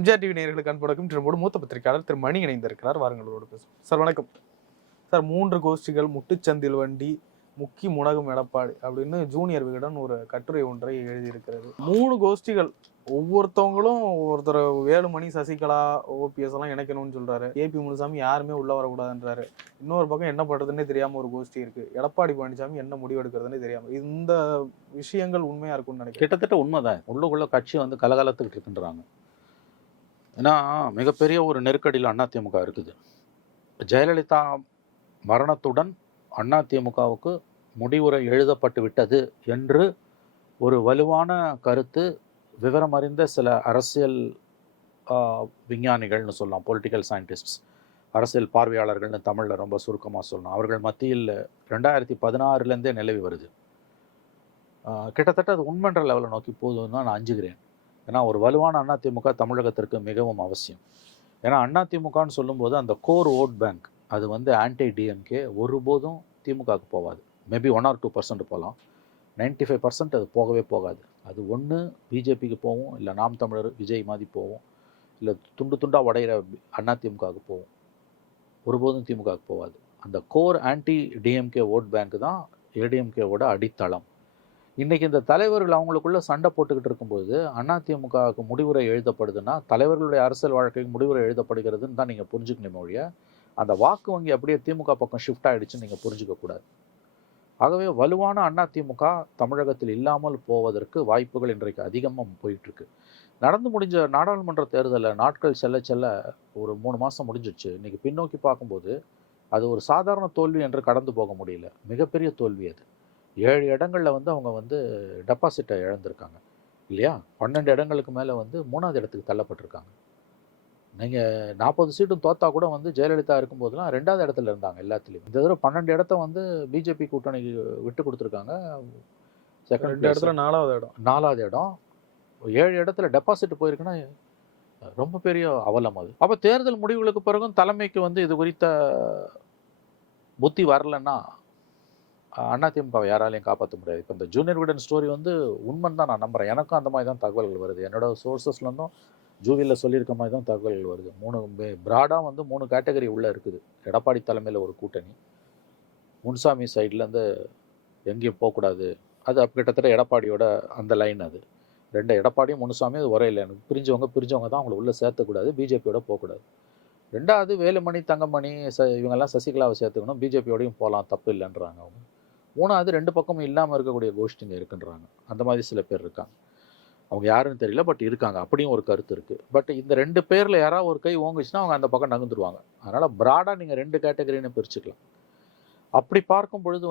MGR TV நேயர்களுக்கு அன்புடன் திரும்ப மூத்த பத்திரிகையாளர் திரு மணி இணைந்திருக்கிறார். வாருங்களோடு பேசுவோம். சார் வணக்கம் சார். 3 கோஷ்டிகள், முட்டுச்சந்தில் வண்டி, முக்கி முனகும் எடப்பாடி அப்படின்னு ஜூனியர் விகடன் ஒரு கட்டுரை ஒன்றை எழுதியிருக்கிறது. 3 கோஷ்டிகள், ஒவ்வொருத்தவங்களும் ஒருத்தர் வேலுமணி, சசிகலா, ஓபிஎஸ் எல்லாம் இணைக்கணும்னு சொல்றாரு. ஏபி முனுசாமி யாருமே உள்ள வரக்கூடாதுன்றாரு. இன்னொரு பக்கம் என்ன பண்றதுன்னே தெரியாம ஒரு கோஷ்டி இருக்கு. எடப்பாடி பழனிசாமி என்ன முடிவு எடுக்கிறதுனே தெரியாம. இந்த விஷயங்கள் உண்மையா இருக்கும்னு நினைக்கிறேன். கிட்டத்தட்ட உண்மைதான். உள்ளுக்குள்ள கட்சி கலகலத்துக்கிட்டு இருக்குன்றாங்க. ஏன்னா மிகப்பெரிய ஒரு நெருக்கடியில் அதிமுக இருக்குது. ஜெயலலிதா மரணத்துடன் அதிமுகவுக்கு முடிவுரை எழுதப்பட்டு விட்டது என்று ஒரு வலுவான கருத்து விவரம் அறிந்த சில அரசியல் விஞ்ஞானிகள்னு சொல்லலாம், பொலிட்டிக்கல் சயின்டிஸ்ட்ஸ், அரசியல் பார்வையாளர்கள்னு தமிழில் ரொம்ப சுருக்கமாக சொல்லலாம், அவர்கள் மத்தியில் 2016 நிலவி வருது. கிட்டத்தட்ட அது உண்மைன்ற லெவலை நோக்கி போதும்னு தான் நான் அஞ்சுகிறேன். ஏன்னா ஒரு வலுவான அதிமுக தமிழகத்திற்கு மிகவும் அவசியம். ஏன்னா அதிமுகன்னு சொல்லும்போது அந்த கோர் ஓட் பேங்க் அது ஆன்டி டிஎம்கே ஒருபோதும் திமுகவுக்கு போகாது. மேபி 1 or 2% போகலாம். 95% அது போகவே போகாது. அது ஒன்று பிஜேபிக்கு போகும், இல்லை நாம் தமிழர் விஜய் மாதிரி போகும், இல்லை துண்டு துண்டாக உடையிற அதிமுகவுக்கு போகும். ஒருபோதும் திமுகவுக்கு போகாது. அந்த core anti DMK vote bank தான் ஏடிஎம்கேவோட அடித்தளம். இன்றைக்கி இந்த தலைவர்கள் அவங்களுக்குள்ள சண்டை போட்டுக்கிட்டு இருக்கும்போது அதிமுகவுக்கு முடிவுரை எழுதப்படுதுன்னா தலைவர்களுடைய அரசியல் வாழ்க்கைக்கு முடிவுரை எழுதப்படுகிறதுன்னு தான் நீங்கள் புரிஞ்சுக்கணும் மொழிய. அந்த வாக்கு வங்கி அப்படியே திமுக பக்கம் ஷிஃப்ட் ஆகிடுச்சுன்னு நீங்கள் புரிஞ்சுக்கக்கூடாது. ஆகவே வலுவான அதிமுக தமிழகத்தில் இல்லாமல் போவதற்கு வாய்ப்புகள் இன்றைக்கு அதிகமாக போயிட்டுருக்கு. நடந்து முடிஞ்ச நாடாளுமன்ற தேர்தலில் நாட்கள் செல்ல செல்ல ஒரு 3 மாதம் முடிஞ்சிடுச்சு. இன்றைக்கி பின்னோக்கி பார்க்கும்போது அது ஒரு சாதாரண தோல்வி என்று கடந்து போக முடியல. மிகப்பெரிய தோல்வி அது. 7 இடங்களில் அவங்க டெபாசிட்டை இழந்திருக்காங்க இல்லையா? 12 இடங்களுக்கு மேலே 3ஆவது இடத்துக்கு தள்ளப்பட்டிருக்காங்க. நீங்கள் 40 சீட்டும் தோத்தா கூட ஜெயலலிதா இருக்கும்போதெல்லாம் 2ஆவது இடத்துல இருந்தாங்க எல்லாத்துலேயும். இந்த தடவை 12 இடத்த பிஜேபி கூட்டணிக்கு விட்டு கொடுத்துருக்காங்க. செகண்ட் இடத்துல 4ஆவது இடம் 7 இடத்துல டெபாசிட் போயிருக்குன்னா ரொம்ப பெரிய அவலம் அது. அப்போ தேர்தல் முடிவுகளுக்கு பிறகும் தலைமைக்கு இது குறித்த புத்தி வரலன்னா அதிமுகவை யாராலையும் காப்பாற்ற முடியாது. இப்போ இந்த ஜூனியர் விகடன் ஸ்டோரி உண்மைன்னு தான் நான் நம்புகிறேன். எனக்கும் அந்த மாதிரி தான் தகவல்கள் வருது. என்னோட சோர்ஸஸ்லேருந்தும் ஜூவியில் சொல்லியிருக்க மாதிரி தான் தகவல்கள் வருது. 3 ப்ராடாக 3 கேட்டகரி உள்ளே இருக்குது. எடப்பாடி தலைமையில் ஒரு கூட்டணி, முன்சாமி சைட்லேருந்து எங்கேயும் போகக்கூடாது. அது கிட்டத்தட்ட எடப்பாடியோட அந்த லைன். அது 2 எடப்பாடியும் முனுசாமி அது ஒரே லைன். பிரிஞ்சவங்க தான் அவங்கள உள்ளே சேர்த்தக்கூடாது, பிஜேபியோட போகக்கூடாது. 2வது வேலுமணி, தங்கமணி, இவங்கெல்லாம் சசிகலாவை சேர்த்துக்கணும், பிஜேபியோடையும் போகலாம், தப்பு இல்லைன்றாங்க அவங்க. 3வது 2 பக்கமும் இல்லாமல் இருக்கக்கூடிய கோஷ்டிங்க இருக்குன்றாங்க. அந்த மாதிரி சில பேர் இருக்காங்க. அவங்க யாருன்னு தெரியல, பட் இருக்காங்க. அப்படியும் ஒரு கருத்து இருக்குது. பட் இந்த 2 பேரில் யாராவது ஒரு கை ஓங்குச்சுன்னா அவங்க அந்த பக்கம் நகர்ந்துருவாங்க. அதனால் ப்ராடாக நீங்கள் 2 கேட்டகரின்னு பிரிச்சுக்கலாம். அப்படி பார்க்கும் பொழுது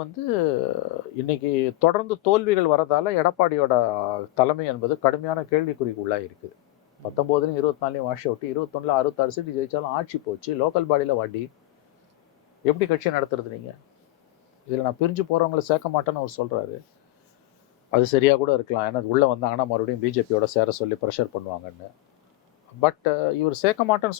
இன்னைக்கு தொடர்ந்து தோல்விகள் வரதால் எடப்பாடியோட தலைமை என்பது கடுமையான கேள்விக்குறிக்கு உள்ளாக இருக்குது. 19 24 வாஷ் அவுட், 21 66 சீட்டு ஜெயிச்சாலும் ஆட்சி போச்சு. லோக்கல் பாடியில் வாடி எப்படி கட்சி நடத்துறது நீங்கள்? இதில் நான் பிரிஞ்சு போகிறவங்கள சேர்க்க மாட்டேன்னு அவர் சொல்கிறாரு. அது சரியாக கூட இருக்கலாம். ஏன்னா உள்ளே வந்தாங்கன்னா மறுபடியும் பிஜேபியோட சேர சொல்லி ப்ரெஷர் பண்ணுவாங்கன்னு. பட் இவர் சேர்க்க மாட்டேன்னு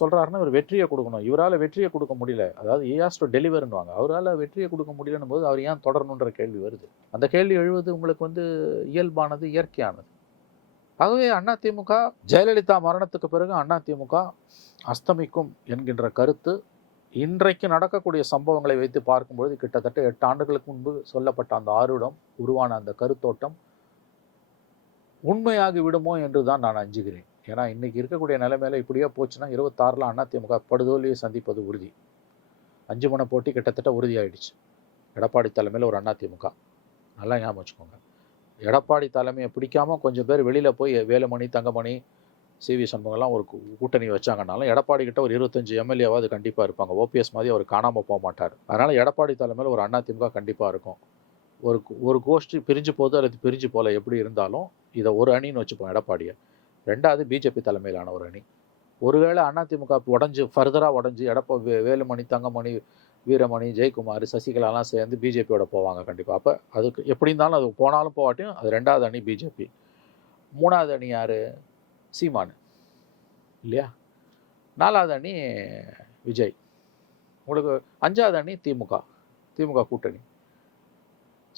சொல்கிறாருன்னா இவர் வெற்றியை கொடுக்கணும். இவரால் வெற்றியை கொடுக்க முடியல. அதாவது ஹஸ் டு டெலிவர்னுவாங்க. அவரால் வெற்றியை கொடுக்க முடியலன்னும் போது அவர் ஏன் தொடரணுன்ற கேள்வி வருது. அந்த கேள்வி எழுவது உங்களுக்கு இயல்பானது, இயற்கையானது. ஆகவே அதிமுக ஜெயலலிதா மரணத்துக்கு பிறகு அதிமுக அஸ்தமிக்கும் என்கின்ற கருத்து இன்றைக்கு நடக்கக்கூடிய சம்பவங்களை வைத்து பார்க்கும்பொழுது கிட்டத்தட்ட 8 ஆண்டுகளுக்கு முன்பு சொல்லப்பட்ட அந்த ஆர்வம் உருவான அந்த கருத்தோட்டம் உண்மையாகி விடுமோ என்று தான் நான் அஞ்சுகிறேன். ஏன்னா இன்னைக்கு இருக்கக்கூடிய நிலைமையில இப்படியே போச்சுன்னா 26 அதிமுக படுதோல்வியை சந்திப்பது உறுதி. 5 முனை போட்டி கிட்டத்தட்ட உறுதியாயிடுச்சு. எடப்பாடி தலைமையில் ஒரு அதிமுக. நல்லா ஞாபகம் வச்சுக்கோங்க. எடப்பாடி தலைமையை பிடிக்காம கொஞ்சம் பேர் வெளியில் போய் வேலுமணி, தங்கமணி, சிவி சண்முகம்லாம் ஒரு கூட்டணி வச்சாங்கனாலும் எடப்பாடி கிட்ட ஒரு 25 எம்எல்ஏவாது கண்டிப்பாக இருப்பாங்க. ஓபிஎஸ் மாதிரி அவர் காணாமல் போக மாட்டார். அதனால் எடப்பாடி தலைமையில் ஒரு அதிமுக கண்டிப்பாக இருக்கும். ஒரு கோஷ்டி பிரிஞ்சு போகுது அல்லது பிரிஞ்சு போகல, எப்படி இருந்தாலும் இதை ஒரு அணின்னு வச்சுப்போம் எடப்பாடியை. 2வது பிஜேபி தலைமையிலான ஒரு அணி. ஒருவேளை அதிமுக ஃபர்தராக உடஞ்சி வேலுமணி, தங்கமணி, வீரமணி, ஜெயக்குமார், சசிகலாலாம் சேர்ந்து பிஜேபியோட போவாங்க கண்டிப்பாக. அப்போ அதுக்கு எப்படி இருந்தாலும் அது போனாலும் போவாட்டியும் அது 2வது அணி பிஜேபி. 3வது அணி யார்? சீமான் இல்லையா? 4வது அணி விஜய். உங்களுக்கு 5வது அணி திமுக கூட்டணி.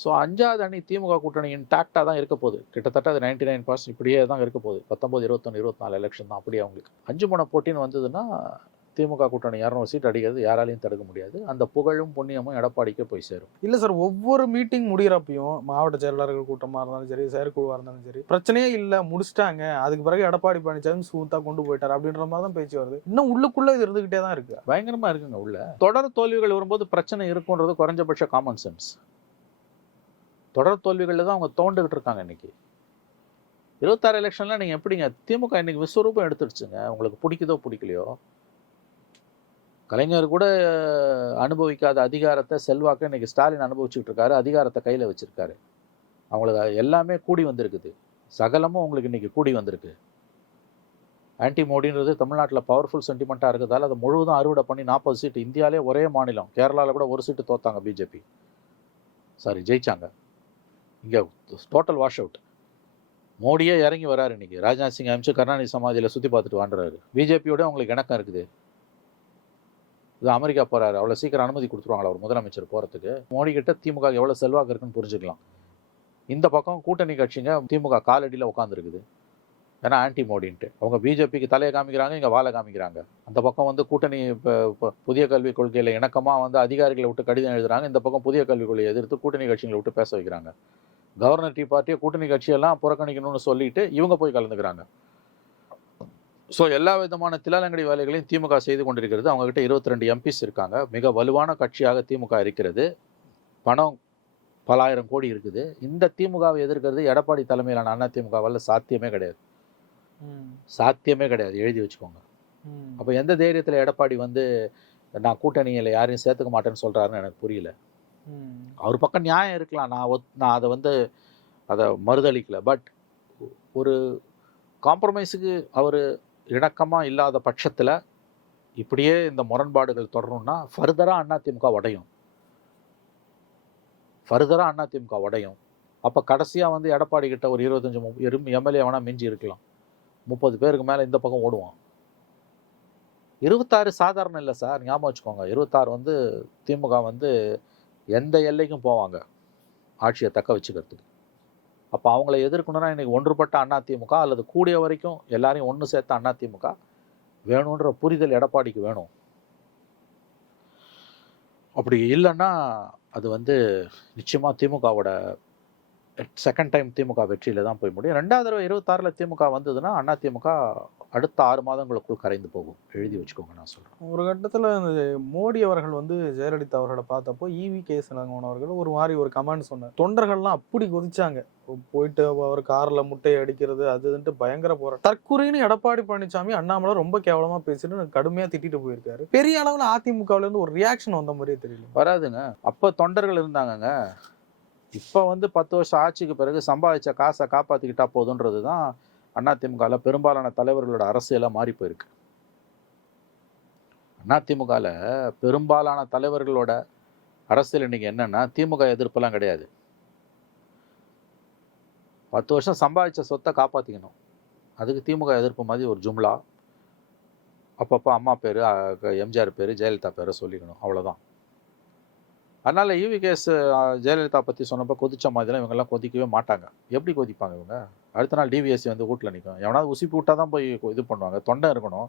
ஸோ 5வது அணி திமுக கூட்டணி இன்டாக்டாக தான் இருக்க போகுது. கிட்டத்தட்ட அது 99% இப்படியே தான் இருக்க போகுது. 19, 21, 24 எலெக்ஷன் தான் அப்படியே அவங்களுக்கு. 5 முனை போட்டின்னு வந்ததுன்னா திமுக கூட்டணி 200 சீட் அடிக்கிறது யாராலையும் தடுக்க முடியாது. அந்த புகழும் புண்ணியமும் எடப்பாடிக்கே போய் சேரும். இல்ல சார், ஒவ்வொரு மீட்டிங் முடிகிறப்பையும் மாவட்ட செயலாளர்கள் கூட்டமா இருந்தாலும் சரி, செயற்குழுவா இருந்தாலும் சரி, பிரச்சனையே இல்ல முடிச்சிட்டாங்க, அதுக்கு பிறகு எடப்பாடி பழனிசாமி ஸ்மூத்தா கொண்டு போயிட்டார் அப்படின்ற மாதிரி தான் பேச்சு வருது. இன்னும் உள்ளுக்குள்ள இது இருந்துகிட்டே தான் இருக்கு. பயங்கரமா இருக்குங்க உள்ள. தொடர் தோல்விகள் வரும்போது பிரச்சனை இருக்குன்றது குறைஞ்சபட்ச காமன் சென்ஸ். தொடர் தோல்விகளில் தான் அவங்க தோண்டுகிட்டு இருக்காங்க இன்னைக்கு. 26 எலெக்ஷன்ல நீங்க எப்படிங்க திமுக இன்னைக்கு விஸ்வரூபம் எடுத்துடுச்சுங்க. உங்களுக்கு பிடிக்குதோ பிடிக்கலையோ, கலைஞர் கூட அனுபவிக்காத அதிகாரத்தை செல்வாக்க இன்னைக்கு ஸ்டாலின் அனுபவிச்சுட்டு இருக்காரு. அதிகாரத்தை கையில வச்சிருக்காரு. அவங்களுக்கு எல்லாமே கூடி வந்திருக்குது. சகலமும் உங்களுக்கு இன்னைக்கு கூடி வந்திருக்கு. ஆன்டி மோடின்றது தமிழ்நாட்டில் பவர்ஃபுல் சென்டிமெண்ட்டாக இருக்கிறதால அதை முழுவதும் அறுவடை பண்ணி 40 சீட்டு, இந்தியாவிலே ஒரே மாநிலம், கேரளாவில் கூட 1 சீட்டு தோத்தாங்க பிஜேபி, சாரி ஜெயிச்சாங்க. இங்கே டோட்டல் வாஷ் அவுட். மோடியே இறங்கி வராரு இன்னைக்கு. ராஜ்நாத் சிங் அமிச்சு கருணாநிதி சமாதியில் சுற்றி பார்த்துட்டு வாண்டுறாரு. பிஜேபியோட அவங்களுக்கு இணக்கம் இருக்குது. இது அமெரிக்கா போகிறாரு, அவ்வளோ சீக்கிரம் அனுமதி கொடுத்துருவாங்களா அவர் முதலமைச்சர் போகிறதுக்கு? மோடி கிட்ட திமுக எவ்வளோ செல்வாக்கு இருக்குன்னு புரிஞ்சுக்கலாம். இந்த பக்கம் கூட்டணி கட்சிங்க திமுக காலடியில் உட்காந்துருக்குது. ஏன்னா ஆன்டி மோடின்ட்டு அவங்க பிஜேபிக்கு தலையை காமிக்கிறாங்க, இங்கே வாழை காமிக்கிறாங்க. அந்த பக்கம் வந்து கூட்டணி இப்போ புதிய கல்விக் கொள்கையில் இணக்கமாக வந்து அதிகாரிகளை விட்டு கடிதம் எழுதுறாங்க. இந்த பக்கம் புதிய கல்விக் கொள்கையை எதிர்த்து கூட்டணி கட்சிகளை விட்டு பேச வைக்கிறாங்க. கவர்னர் டீ பார்ட்டியை கூட்டணி கட்சியெல்லாம் புறக்கணிக்கணும்னு சொல்லிட்டு இவங்க போய் கலந்துக்கிறாங்க. ஸோ எல்லா விதமான தில்லாலங்கடி வேலைகளையும் திமுக செய்து கொண்டிருக்கிறது. அவங்ககிட்ட 22 எம்பிஸ் இருக்காங்க. மிக வலுவான கட்சியாக திமுக இருக்கிறது. பணம் பல ஆயிரம் கோடி இருக்குது. இந்த திமுகவை எதிர்க்கிறது எடப்பாடி தலைமையிலான அண்ணா திமுகவால் சாத்தியமே கிடையாது. சாத்தியமே கிடையாது, எழுதி வச்சுக்கோங்க. அப்போ எந்த தைரியத்தில் எடப்பாடி வந்து நான் கூட்டணியில் யாரையும் சேர்த்துக்க மாட்டேன்னு சொல்கிறாருன்னு எனக்கு புரியல. அவர் பக்கம் நியாயம் இருக்கலாம், நான் அதை வந்து அதை மறுதளிக்கல. பட் ஒரு காம்ப்ரமைஸுக்கு அவர் இணக்கமாக இல்லாத பட்சத்தில் இப்படியே இந்த முரண்பாடுகள் தொடரணும்னா ஃபர்தராக அதிமுக உடையும். அப்போ கடைசியாக வந்து எடப்பாடி கிட்ட ஒரு 25 எம்எல்ஏ வேணால் மிஞ்சி இருக்கலாம். 30 பேருக்கு மேலே இந்த பக்கம் ஓடுவான். 26 சாதாரணம் இல்லை சார், ஞாபகம் வச்சுக்கோங்க. 26 வந்து திமுக வந்து எந்த எல்லைக்கும் போவாங்க ஆட்சியை தக்க வச்சுக்கிறதுக்கு. அப்போ அவங்கள எதிர்க்கணும்னா இன்னைக்கு ஒன்றுபட்ட அதிமுக அல்லது கூடிய வரைக்கும் எல்லாரையும் ஒன்று சேர்த்த அதிமுக வேணுன்ற புரிதல் எடப்பாடிக்கு வேணும். அப்படி இல்லைன்னா அது வந்து நிச்சயமாக திமுகவோட செகண்ட் டைம் திமுக வெற்றியில் தான் போய் முடியும். 2வது தடவை 26 திமுக வந்ததுன்னா அதிமுக அடுத்த 6 மாதங்களுக்குள் கரைந்து போகும். எழுதி வச்சுக்கோங்க, நான் சொல்கிறேன். ஒரு கட்டத்தில் மோடி அவர்கள் வந்து ஜெயலலிதா அவர்களை பார்த்தப்போ EV.K. இளங்கோவன் அவர்கள் ஒரு மாதிரி ஒரு கமெண்ட் சொன்னார். தொண்டர்கள்லாம் அப்படி கொதிச்சாங்க. போயிட்டு அவர் காரில் முட்டையை அடிக்கிறது அதுன்ட்டு பயங்கர போராட்டம். தற்கொலைன்னு எடப்பாடி பழனிசாமி அண்ணாமலை ரொம்ப கேவலமாக பேசிட்டு கடுமையாக திட்டிட்டு போயிருக்காரு. பெரிய அளவில் அதிமுகவிலேருந்து ஒரு ரியாக்ஷன் வந்த மாதிரியே தெரியல. வராதுங்க. அப்போ தொண்டர்கள் இருந்தாங்கங்க. இப்போ வந்து 10 வருஷம் ஆட்சிக்கு பிறகு சம்பாதிச்ச காசை காப்பாற்றிக்கிட்டா போதுன்றது தான் அதிமுகவில் பெரும்பாலான தலைவர்களோட அரசியலாக மாறி போயிருக்கு. அதிமுகவில் பெரும்பாலான தலைவர்களோட அரசியல் இன்னைக்கு என்னன்னா திமுக எதிர்ப்பெல்லாம் கிடையாது. 10 வருஷம் சம்பாதிச்ச சொத்தை காப்பாற்றிக்கணும். அதுக்கு திமுக எதிர்ப்பு மாதிரி ஒரு ஜும்லா, அப்பப்போ அம்மா பேர், எம்ஜிஆர் பேர், ஜெயலலிதா பேரை சொல்லிக்கணும், அவ்வளோதான். அதனால் EV.K. ஜெயலலிதா பற்றி சொன்னப்போ கொதிச்ச மாதிரிலாம் இவங்கெல்லாம் கொதிக்கவே மாட்டாங்க. எப்படி கொதிப்பாங்க இவங்க? அடுத்த நாள் DVSC வந்து வீட்டில் நிற்கும். எவனாவது உசிப்பு விட்டால் தான் போய் இது பண்ணுவாங்க. தொண்டை இருக்கணும்.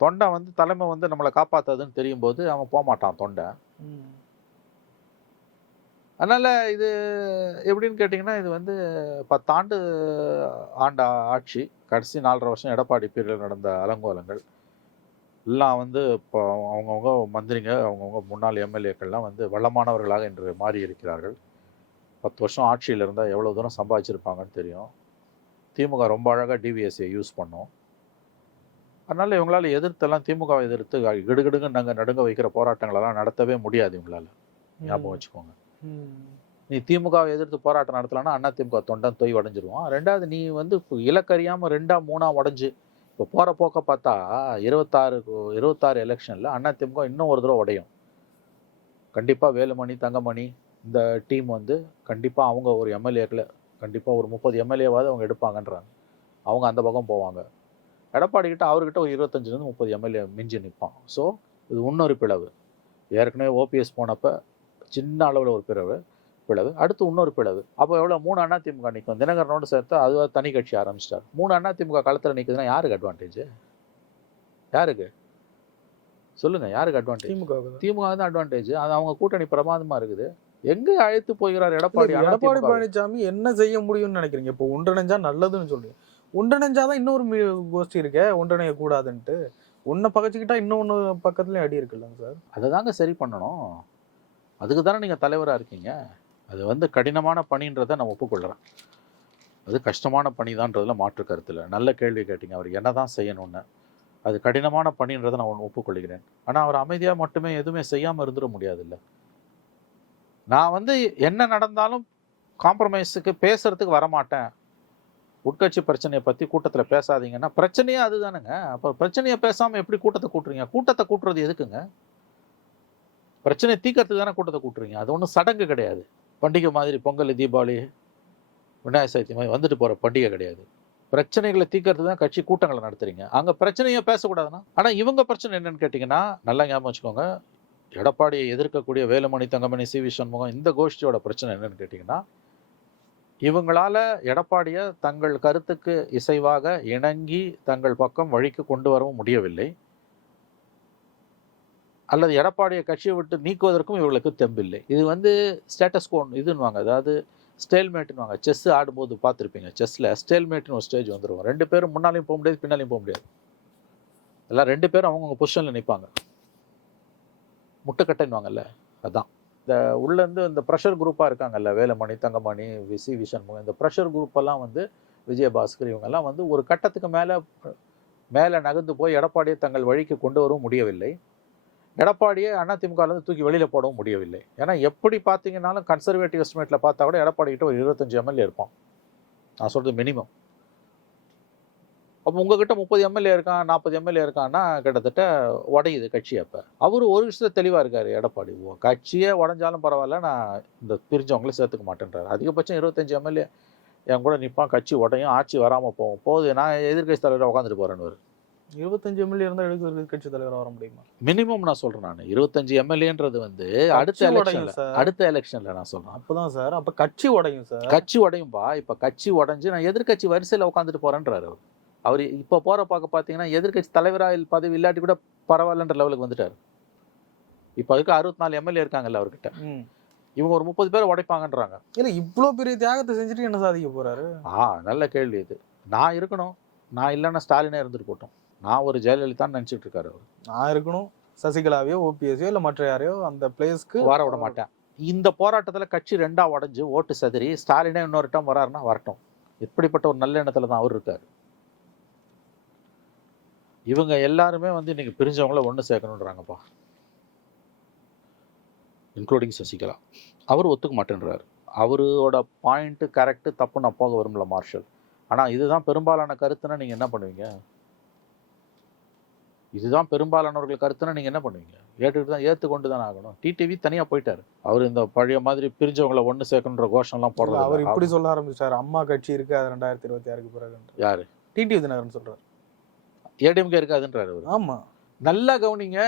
தொண்டை வந்து தலைமை வந்து நம்மளை காப்பாற்றாதுன்னு தெரியும் போது அவன் போக மாட்டான் தொண்டை. அதனால் இது எப்படின்னு கேட்டிங்கன்னா, இது வந்து 10 ஆண்டு ஆண்ட ஆட்சி, கடைசி 4.5 வருஷம் எடப்பாடி பீரியடில் நடந்த அலங்கோலங்கள் எல்லாம் வந்து இப்போ அவங்கவுங்க மந்திரிங்க, அவங்கவுங்க முன்னாள் எம்எல்ஏக்கள்லாம் வந்து வளமானவர்களாக இன்று மாறி இருக்கிறார்கள். 10 வருஷம் ஆட்சியில் இருந்தால் எவ்வளோ தூரம் சம்பாதிச்சிருப்பாங்கன்னு தெரியும். திமுக ரொம்ப அழகாக DVSCயை யூஸ் பண்ணோம். அதனால் இவங்களால் எதிர்த்தெல்லாம் திமுகவை எதிர்த்து கிடுகிடுங்க நாங்கள் நடுங்க வைக்கிற போராட்டங்களெல்லாம் நடத்தவே முடியாது இவங்களால். ஞாபகம் வச்சுக்கோங்க. நீ திமுகவை எதிர்த்து போராட்டம் நடத்தலைன்னா அதிமுக தொண்டன் தொய் உடஞ்சிருவான். 2வது நீ வந்து இலக்கறியாமல் 2ஆ 3ஆ உடஞ்சி இப்போ போகிற போக்க பார்த்தா 26 எலெக்ஷனில் அதிமுக இன்னும் ஒரு தடவை உடையும். கண்டிப்பாக வேலுமணி, தங்கமணி இந்த டீம் வந்து கண்டிப்பாக அவங்க ஒரு எம்எல்ஏக்களை கண்டிப்பாக ஒரு 30 எம்எல்ஏவாவது அவங்க எடுப்பாங்கன்றாங்க. அவங்க அந்த பக்கம் போவாங்க. எடப்பாடி கிட்ட அவர்கிட்ட ஒரு 25 30 எம்எல்ஏ மிஞ்சி நிற்பான். ஸோ இது இன்னொரு பிளவு. ஏற்கனவே OPS போனப்போ சின்ன அளவில் ஒரு பிளவு, பிளவு, அடுத்து இன்னொரு பிளவு. அப்போ எவ்வளோ 3 அதிமுக நிற்கும். தினகரனோடு சேர்த்து அது தனி கட்சி ஆரம்பிச்சிட்டார். 3 அதிமுக களத்தில் நிற்குதுன்னா யாருக்கு அட்வான்டேஜ்? யாருக்கு சொல்லுங்க, யாருக்கு அட்வான்டேஜ்? திமுக தான் அட்வான்டேஜ். அது அவங்க கூட்டணி பிரமாதமா இருக்குது. எங்க அழைத்து போகிறார் எடப்பாடி? எடப்பாடி பழனிசாமி என்ன செய்ய முடியும்னு நினைக்கிறீங்க? இப்போ ஒன்றிணைஞ்சா நல்லதுன்னு சொல்றீங்க. ஒன்றிணைஞ்சாதான் இன்னொரு கோஷ்டி இருக்க ஒன்றிணைய கூடாதுன்ட்டு. ஒன்றை பகச்சிக்கிட்டா இன்னொன்று பக்கத்துலயும் அடி இருக்குல்லங்க சார். அதை தாங்க சரி பண்ணணும். அதுக்கு தானே நீங்கள் தலைவராக இருக்கீங்க. அது வந்து கடினமான பணின்றதை நான் ஒப்புக்கொள்கிறேன். அது கஷ்டமான பணி தான்றதுல மாற்று கருத்து இல்லை. நல்ல கேள்வி கேட்டீங்க. அவர் என்ன தான் செய்யணும்னு. அது கடினமான பணின்றதை நான் ஒப்புக்கொள்கிறேன். ஆனால் அவர் அமைதியாக மட்டுமே எதுவுமே செய்யாமல் இருந்துட முடியாது இல்லை. நான் வந்து என்ன நடந்தாலும் காம்ப்ரமைஸுக்கு பேசுறதுக்கு வரமாட்டேன். உட்கட்சி பிரச்சனையை பற்றி கூட்டத்தில் பேசாதீங்கன்னா பிரச்சனையே அதுதானுங்க. அப்போ பிரச்சனையை பேசாமல் எப்படி கூட்டத்தை கூட்டுறீங்க? கூட்டத்தை கூட்டுறது எதுக்குங்க? பிரச்சனையை தீர்க்கறதுக்கு தானே கூட்டத்தை கூட்டுறீங்க. அது ஒன்றும் சடங்கு கிடையாது. பண்டிகை மாதிரி பொங்கல், தீபாவளி, விநாயகர் சதுர்த்தி மாதிரி வந்துட்டு போகிற பண்டிகை கிடையாது. பிரச்சனைகளை தீர்க்கறதுக்கு தான் கட்சி கூட்டங்களை நடத்துறீங்க. அங்கே பிரச்சனையே பேசக்கூடாதுன்னா. ஆனால் இவங்க பிரச்சனை என்னன்னு கேட்டிங்கன்னா, நல்லா ஞாபகம் வச்சுக்கோங்க, எடப்பாடியை எதிர்க்கக்கூடிய வேலுமணி, தங்கமணி, சி.வி. சண்முகம் இந்த கோஷ்டியோட பிரச்சனை என்னன்னு கேட்டிங்கன்னா, இவங்களால எடப்பாடியை தங்கள் கருத்துக்கு இசைவாக இணங்கி தங்கள் பக்கம் வழிக்கு கொண்டு வரவும் முடியவில்லை. அல்லது எடப்பாடியை கட்சியை விட்டு நீக்குவதற்கும் இவர்களுக்கு தெம்பில்லை. இது வந்து ஸ்டேட்டஸ் கோன் இதுன்னுவாங்க. அதாவது ஸ்டேல்மேட்டுன்னுவாங்க. செஸ் ஆடும்போது பார்த்துருப்பீங்க. செஸ்ஸில் ஸ்டேல்மேட்னு ஒரு ஸ்டேஜ் வந்துடும். 2 பேரும் முன்னாலையும் போக முடியாது, பின்னாலையும் போக முடியாது. எல்லாம் 2 பேரும் அவங்கவுங்க பொசிஷனில் நிற்பாங்க. முட்டுக்கட்டைன்னுவாங்கல்ல, அதுதான். இந்த உள்ளேருந்து இந்த ப்ரெஷர் குரூப்பாக இருக்காங்கல்ல, வேலுமணி, தங்கமணி, சி.வி. சண்முகம், இந்த ப்ரெஷர் குரூப்பெல்லாம் வந்து விஜயபாஸ்கர் இவங்கெல்லாம் வந்து ஒரு கட்டத்துக்கு மேலே நகர்ந்து போய் எடப்பாடியை தங்கள் வழிக்கு கொண்டு வரவும் முடியவில்லை. எடப்பாடியை அதிமுகலேருந்து தூக்கி வெளியில் போடவும் முடியவில்லை. ஏன்னா எப்படி பார்த்தீங்கன்னாலும் கன்சர்வேட்டிவ் எஸ்டிமேட்டில் பார்த்தா கூட எடப்பாடி கிட்ட ஒரு 25 எம்எல்ஏ இருப்பான். நான் சொல்கிறது மினிமம். அப்போ உங்ககிட்ட 30 எம்எல்ஏ இருக்கான், 40 எம்எல்ஏ இருக்கான்னா கிட்டத்தட்ட உடையுது கட்சி. அப்போ அவர் ஒரு விஷயத்தில் தெளிவாக இருக்கார் எடப்பாடி. கட்சியே உடஞ்சாலும் பரவாயில்ல, நான் இந்த பிரிஞ்சவங்களே சேர்த்துக்க மாட்டேன்றார். அதிகபட்சம் 25 எம்எல்ஏ என் கூட நிற்பான், கட்சி உடையும், ஆட்சி வராமல் போகுது, நான் எதிர்கட்சி தலைவராக உட்காந்துட்டு போகிறேன்னு. 25 எம்எல்ஏ இருந்தால் எதிர்கட்சி தலைவராக வர முடியுமா? மினிமம் நான் சொல்கிறேன். நான் 25 எம்எல்ஏன்றது வந்து அடுத்த எலெக்ஷனில் நான் சொல்கிறேன். அப்போதான் சார், அப்போ கட்சி உடையும் சார். கட்சி உடையும்பா. இப்போ கட்சி உடஞ்சி நான் எதிர்கட்சி வரிசையில் உட்காந்துட்டு போகிறேன்றார் அவர். அவர் இப்போ போகிற பார்த்தீங்கன்னா எதிர்கட்சி தலைவராக பதவி இல்லாட்டி கூட பரவாயில்லன்ற லெவலுக்கு வந்துட்டார். இப்போ அதுக்கு 64 எம்எல்ஏ இருக்காங்கல்ல அவர்கிட்ட. இவங்க ஒரு 30 பேர் உடைப்பாங்கன்றாங்க. இல்லை, இவ்வளோ பெரிய தியாகத்தை செஞ்சுட்டு என்ன சாதிக்க போகிறாரு? நல்ல கேள்வி இது. நான் இருக்கணும், நான் இல்லைன்னா ஸ்டாலினே இருந்துட்டு போட்டோம். நான் ஒரு ஜெயலலிதான்னு நினச்சிட்டு இருக்காரு அவர். நான் இருக்கணும், சசிகலாவையோ ஓபிஎஸ்ஸையோ இல்லை மற்ற யாரையோ அந்த பிளேஸ்க்கு வர விட மாட்டேன். இந்த போராட்டத்தில் கட்சி 2ஆக உடஞ்சி ஓட்டு சதுரி ஸ்டாலினே இன்னொரு டம் வராருன்னா வரட்டும். இப்படிப்பட்ட ஒரு நல்ல எண்ணத்தில் தான் அவர் இருக்கார். இவங்க எல்லாருமே வந்து இன்னைக்கு பிரிஞ்சவங்கள ஒன்று சேர்க்கணுன்றாங்கப்பா, இன்க்ளூடிங் சசிகலா. அவர் ஒத்துக்க மாட்டேன்றாரு. அவரோட பாயிண்ட்டு கரெக்டு, தப்பு நான் போக வரும்ல மார்ஷல். ஆனால் இதுதான் பெரும்பாலான கருத்துன்னா நீங்கள் என்ன பண்ணுவீங்க? இதுதான் பெரும்பாலானவர்கள் கருத்துன்னா நீங்கள் என்ன பண்ணுவீங்க? ஏற்றுக்கொண்டு தான் ஆகணும். டிடிவி தனியாக போயிட்டார். அவர் இந்த பழைய மாதிரி பிரிஞ்சவங்களை ஒன்று சேர்க்கணுன்ற கோஷம்லாம் போடுறது. அவர் இப்படி சொல்ல ஆரம்பிச்சார், அம்மா கட்சி இருக்கு, அது 2026க்கு பிறகு. யாரு? டிடிவி தினகரன் சொல்றாரு. ஏடிஎம்கே இருக்காதுன்றாரு அவர். ஆமா, நல்லா கவனிங்க.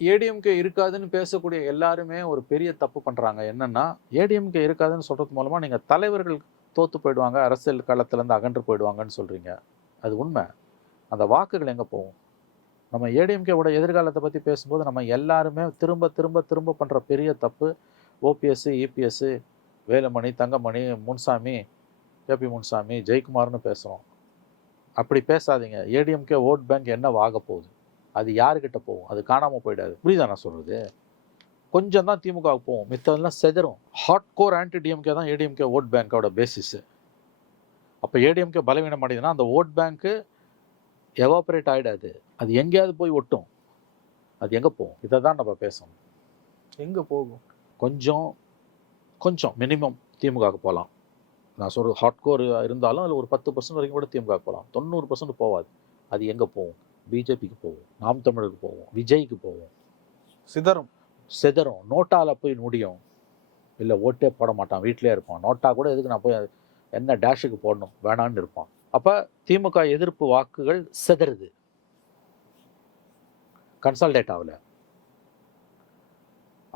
ஏடிஎம்கே இருக்காதுன்னு பேசக்கூடிய எல்லாருமே ஒரு பெரிய தப்பு பண்றாங்க. என்னன்னா, ஏடிஎம்கே இருக்காதுன்னு சொல்றது மூலமா நீங்க தலைவர்கள் தோத்து போயிடுவாங்க, அரசியல் களத்திலேருந்து அகன்று போயிடுவாங்கன்னு சொல்றீங்க. அது உண்மை. அந்த வாக்குகள் எங்கே போகும்? நம்ம ஏடிஎம்கேவோட எதிர்காலத்தை பற்றி பேசும்போது நம்ம எல்லாருமே திரும்ப திரும்ப திரும்ப பண்ணுற பெரிய தப்பு, OPS, EPS, Velumani, Thangamani, Munusamy, KP Munusamy, ஜெயக்குமார்னு பேசுகிறோம். அப்படி பேசாதீங்க. ஏடிஎம்கே ஓட் பேங்க் என்ன ஆக போகுது? அது யாருக்கிட்ட போகும்? அது காணாமல் போயிடாது. புரியுதா நான் சொல்கிறது? கொஞ்சம் தான் திமுகவுக்கு போகும், மித்ததெல்லாம் செதறும். ஹாட் கோர் ஆன்டி டிஎம்கே தான் ஏடிஎம்கே ஓட் பேங்க்கோட பேசிஸு. அப்போ ஏடிஎம்கே பலவீனம் அடையுதுன்னா அந்த ஓட் பேங்க்கு எவாபரேட் ஆகிடாது, அது எங்கேயாவது போய் ஒட்டும். அது எங்கே போகும்? இதை தான் நம்ம பேசணும். எங்கே போகும்? கொஞ்சம் கொஞ்சம் மினிமம் திமுகவுக்கு போகலாம். நான் சொல்கிறது ஹாட்கோர் இருந்தாலும் அதில் ஒரு 10% வரைக்கும் கூட திமுக போகலாம். 90% போகாது. அது எங்கே போகும்? பிஜேபிக்கு போகும், நாம் தமிழருக்கு போவோம், விஜய்க்கு போவோம். செதறும். நோட்டாவில் போய் முடியும். இல்லை ஓட்டே போட மாட்டான், வீட்டிலே இருப்பான். நோட்டா கூட எதுக்கு நான் போய் என்ன டேஷுக்கு போடணும், வேணான்னு இருப்பான். அப்போ திமுக எதிர்ப்பு வாக்குகள் செதறுது, கன்சால்டேட் ஆகல.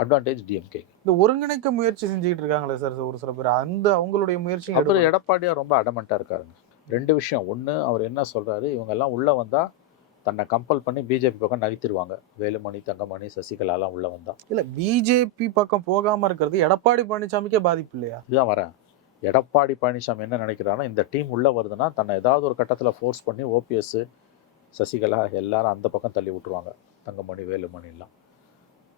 Advantage DMK. இந்த ஒருங்கிணைக்க முயற்சி செஞ்சுக்கிட்டு இருக்காங்களே சார் ஒரு சில பேர், அந்த அவங்களுடைய முயற்சி அவர் எடப்பாடியார் ரொம்ப அடமெண்ட்டாக இருக்காருங்க. 2 விஷயம். ஒன்று, அவர் என்ன சொல்கிறாரு, இவங்கெல்லாம் உள்ளே வந்தால் தன்னை கம்பல் பண்ணி பிஜேபி பக்கம் நகர்த்திடுவாங்க. வேலுமணி, தங்கமணி, சசிகலாலாம் உள்ளே வந்தா. இல்லை, பிஜேபி பக்கம் போகாமல் இருக்கிறது எடப்பாடி பழனிசாமிக்கே பாதிப்பு இல்லையா? இதுதான் வரேன். எடப்பாடி பழனிசாமி என்ன நினைக்கிறாருன்னா, இந்த டீம் உள்ளே வருதுன்னா தன்னை ஏதாவது ஒரு கட்டத்தில் ஃபோர்ஸ் பண்ணி ஓபிஎஸ், சசிகலா எல்லாரும் அந்த பக்கம் தள்ளி விட்டுருவாங்க. தங்கமணி, வேலுமணிலாம்.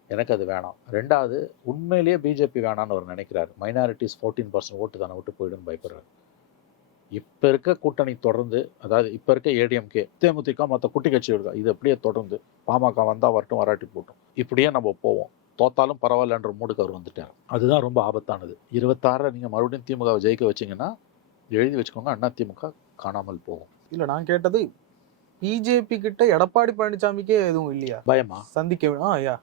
எனக்கு அது வேணாம். 2வது, உண்மையிலேயே பிஜேபி வேணான்னு அவர் நினைக்கிறார். மைனாரிட்டிஸ் 14% ஓட்டு தானே விட்டு போயிடுன்னு பயப்படுறாரு. இப்போ இருக்க கூட்டணி தொடர்ந்து, அதாவது இப்போ இருக்க ஏடிஎம்கே, தேமுதிக, மற்ற குட்டி கட்சி இருக்கா, இது அப்படியே தொடர்ந்து பாமக வந்தால் வரட்டும், வராட்டி போட்டும், இப்படியே நம்ம போவோம், தோத்தாலும் பரவாயில்லன்ற மூடுக்கு அவர் வந்துட்டார். அதுதான் ரொம்ப ஆபத்தானது. 26 நீங்கள் மறுபடியும் திமுகவை ஜெயிக்க வச்சிங்கன்னா எழுதி வச்சுக்கோங்க, அண்ணா திமுக காணாமல் போகும். இல்லை, நான் கேட்டது பிஜேபி கிட்ட எடப்பாடி பழனிசாமிக்கே எதுவும் இல்லையா பயமா? சந்திக்க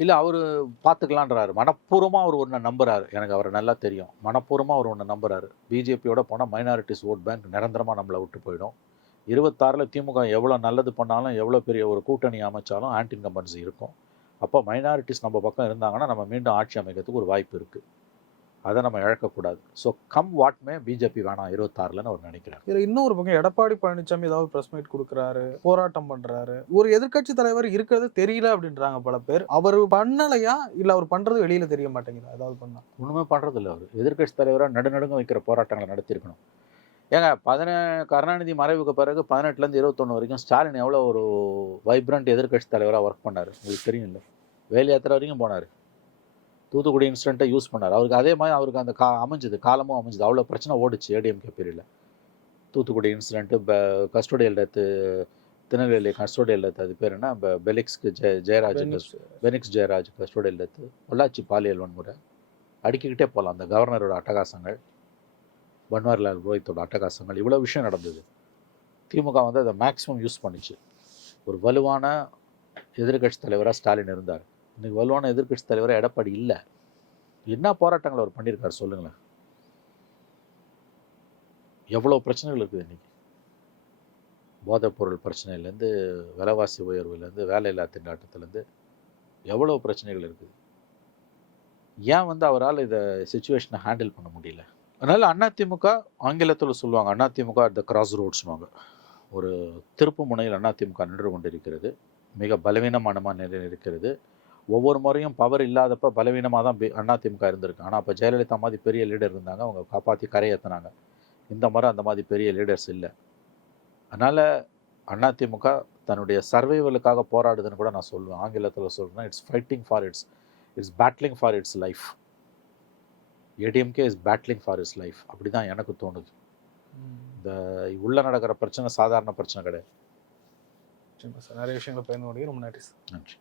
இல்லை, அவர் பார்த்துக்கலான்றாரு. மனப்பூர்வமாக அவர் ஒன்று நம்புறாரு. எனக்கு அவரை நல்லா தெரியும். மனப்பூர்வமாக அவர் ஒன்று நம்புறாரு. பிஜேபியோட போனால் மைனாரிட்டிஸ் ஓட் பேங்க் நிரந்தரமாக நம்மளை விட்டு போயிடும். 26 திமுக எவ்வளோ நல்லது பண்ணாலும், எவ்வளோ பெரிய ஒரு கூட்டணி அமைச்சாலும் ஆன்டி இன்கம்பன்சி இருக்கும். அப்போ மைனாரிட்டிஸ் நம்ம பக்கம் இருந்தாங்கன்னா நம்ம மீண்டும் ஆட்சி அமைக்கிறதுக்கு ஒரு வாய்ப்பு இருக்குது. அதை நம்ம இழக்கக்கூடாது. ஸோ கம் வாட்மே பிஜேபி வேணாம் 26லன்னு அவர் நினைக்கிறார். இதில் இன்னொரு பக்கம் எடப்பாடி பழனிசாமி ஏதாவது ப்ரெஸ் மீட் கொடுக்குறாரு, போராட்டம் பண்ணுறாரு. ஒரு எதிர்க்கட்சி தலைவர் இருக்கிறது தெரியல அப்படின்றாங்க பல பேர். அவர் பண்ணலையா, இல்லை அவர் பண்ணுறது வெளியில் தெரிய மாட்டேங்குதா? ஏதாவது பண்ணால் ஒன்றுமே பண்ணுறதில்ல. அவர் எதிர்க்கட்சி தலைவராக நடுநடுங்க வைக்கிற போராட்டங்களை நடத்தியிருக்கணும். ஏங்க, கருணாநிதி மறைவுக்கு பிறகு 18லேருந்து 21 வரைக்கும் ஸ்டாலின் எவ்வளோ ஒரு வைப்ரண்ட் எதிர்க்கட்சி தலைவராக ஒர்க் பண்ணார் உங்களுக்கு தெரியும் இல்லை? வேலை யாத்திரை வரைக்கும் போனார். தூத்துக்குடி இன்சிடென்ட்டை யூஸ் பண்ணார். அவருக்கு அதே மாதிரி அவருக்கு அந்த காலமும் அமைஞ்சுது. அவ்வளோ பிரச்சனை ஓடிச்சு ஏடிஎம்கே பீரியடில். Thoothukudi incident, custodial death, Tirunelveli custodial death, அது பேர் என்ன, பெலிக்ஸ்க்கு பெனிக்ஸ் ஜெயராஜ் கஸ்டோடியல் டெத்து, பொள்ளாச்சி பாலியல் வன்முறை, அடுக்கிக்கிட்டே போகலாம். அந்த கவர்னரோட அட்டகாசங்கள், பன்வாரிலால் புரோஹித்தோட அட்டகாசங்கள், இவ்வளோ விஷயம் நடந்தது. திமுக வந்து அதை மேக்ஸிமம் யூஸ் பண்ணிச்சு. ஒரு வலுவான எதிர்க்கட்சி தலைவராக ஸ்டாலின் இருந்தார். இன்றைக்கி வலுவான எதிர்க்கட்சி தலைவராக எடப்பாடி இல்லை. என்ன போராட்டங்கள் அவர் பண்ணியிருக்காரு சொல்லுங்களேன். எவ்வளோ பிரச்சனைகள் இருக்குது இன்றைக்கி. போதைப்பொருள் பிரச்சனையிலேருந்து, விலைவாசி உயர்வுலேருந்து, வேலையில்லா திண்டாட்டத்துலேருந்து எவ்வளோ பிரச்சனைகள் இருக்குது. ஏன் வந்து அவரால் இதை சுச்சுவேஷனை ஹேண்டில் பண்ண முடியல? அதனால் அதிமுக, ஆங்கிலத்தில் சொல்லுவாங்க அதிமுக அட் த கிராஸ் ரோட்ஸ்னுவாங்க. ஒரு திருப்பு முனையில் அதிமுக நின்று கொண்டிருக்கிறது. மிக பலவீனமான நிலையில் இருக்கிறது. ஒவ்வொரு முறையும் பவர் இல்லாதப்ப பலவீனமாக தான் அதிமுக இருந்திருக்கு. ஆனால் அப்போ ஜெயலலிதா மாதிரி பெரிய லீடர் இருந்தாங்க, அவங்க காப்பாற்றி கரையேற்றினாங்க. இந்த முறை அந்த மாதிரி பெரிய லீடர்ஸ் இல்லை. அதனால் அதிமுக தன்னுடைய சர்வைவலுக்காக போராடுதுன்னு கூட நான் சொல்லுவேன். ஆங்கிலத்தில் சொல்கிறேன்னா, it's fighting for it's battling for it's life. ADMK is battling for it's life. அப்படி தான் எனக்கு தோணுது. இந்த உள்ளே நடக்கிற பிரச்சனை சாதாரண பிரச்சனை கிடையாது. நிறைய விஷயங்களை பயன்படுத்தி ரொம்ப நன்றி. நன்றி.